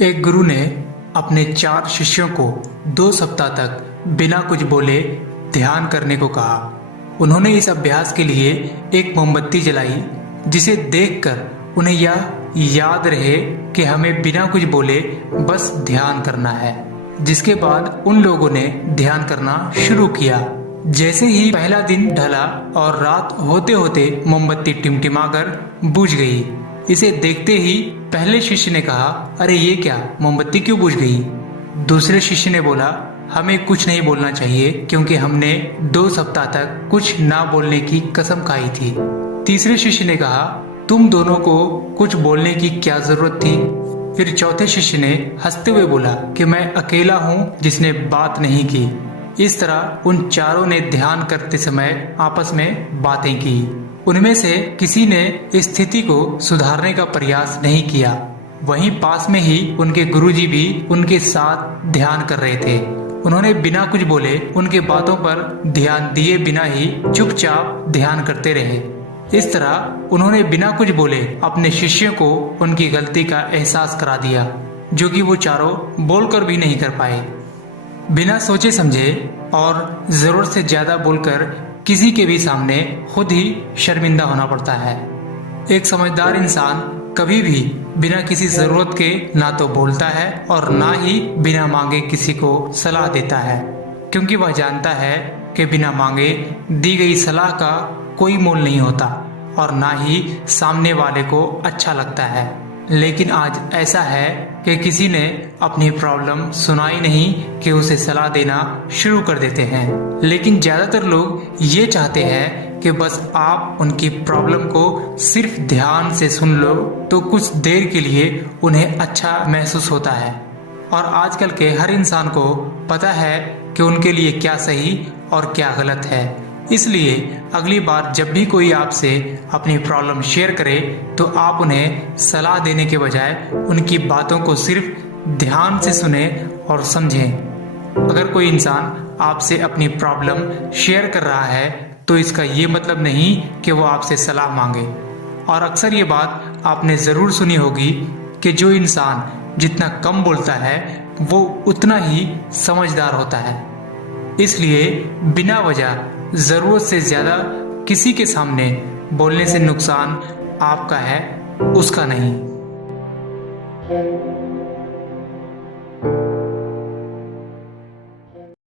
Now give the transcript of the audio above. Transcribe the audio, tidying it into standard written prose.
एक गुरु ने अपने 4 शिष्यों को 2 सप्ताह तक बिना कुछ बोले ध्यान करने को कहा। उन्होंने इस अभ्यास के लिए एक मोमबत्ती जलाई, जिसे देखकर उन्हें यह याद रहे कि हमें बिना कुछ बोले बस ध्यान करना है। जिसके बाद उन लोगों ने ध्यान करना शुरू किया। जैसे ही पहला दिन ढला और रात होते होते मोमबत्ती टिमटिमाकर बुझ गई। इसे देखते ही पहले शिष्य ने कहा, अरे ये क्या, मोमबत्ती क्यों बुझ गई? दूसरे शिष्य ने बोला, हमें कुछ नहीं बोलना चाहिए क्योंकि हमने 2 सप्ताह तक कुछ ना बोलने की कसम खाई थी। तीसरे शिष्य ने कहा, तुम दोनों को कुछ बोलने की क्या जरूरत थी? फिर चौथे शिष्य ने हंसते हुए बोला कि मैं अकेला हूँ जिसने बात नहीं की। इस तरह उन चारों ने ध्यान करते समय आपस में बातें की। उनमें से किसी ने स्थिति को सुधारने का प्रयास नहीं किया। वहीं पास में ही उनके गुरुजी भी उनके साथ ध्यान कर रहे थे। उन्होंने बिना कुछ बोले उनके बातों पर ध्यान दिए बिना ही चुपचाप ध्यान करते रहे। इस तरह उन्होंने बिना कुछ बोले अपने शिष्यों को उनकी गलती का एहसास करा दिया, जो कि वो चारों बोलकर भी नहीं कर पाए। बिना सोचे समझे और जरूरत से ज्यादा बोलकर किसी के भी सामने खुद ही शर्मिंदा होना पड़ता है। एक समझदार इंसान कभी भी बिना किसी जरूरत के ना तो बोलता है और ना ही बिना मांगे किसी को सलाह देता है, क्योंकि वह जानता है कि बिना मांगे दी गई सलाह का कोई मोल नहीं होता और ना ही सामने वाले को अच्छा लगता है। लेकिन आज ऐसा है कि किसी ने अपनी प्रॉब्लम सुनाई नहीं कि उसे सलाह देना शुरू कर देते हैं। लेकिन ज्यादातर लोग ये चाहते हैं कि बस आप उनकी प्रॉब्लम को सिर्फ ध्यान से सुन लो तो कुछ देर के लिए उन्हें अच्छा महसूस होता है। और आजकल के हर इंसान को पता है कि उनके लिए क्या सही और क्या गलत है। इसलिए अगली बार जब भी कोई आपसे अपनी प्रॉब्लम शेयर करे तो आप उन्हें सलाह देने के बजाय उनकी बातों को सिर्फ ध्यान से सुने और समझें। अगर कोई इंसान आपसे अपनी प्रॉब्लम शेयर कर रहा है तो इसका ये मतलब नहीं कि वो आपसे सलाह मांगे। और अक्सर ये बात आपने ज़रूर सुनी होगी कि जो इंसान जितना कम बोलता है वो उतना ही समझदार होता है। इसलिए बिना वजह जरूरत से ज्यादा किसी के सामने बोलने से नुकसान आपका है, उसका नहीं।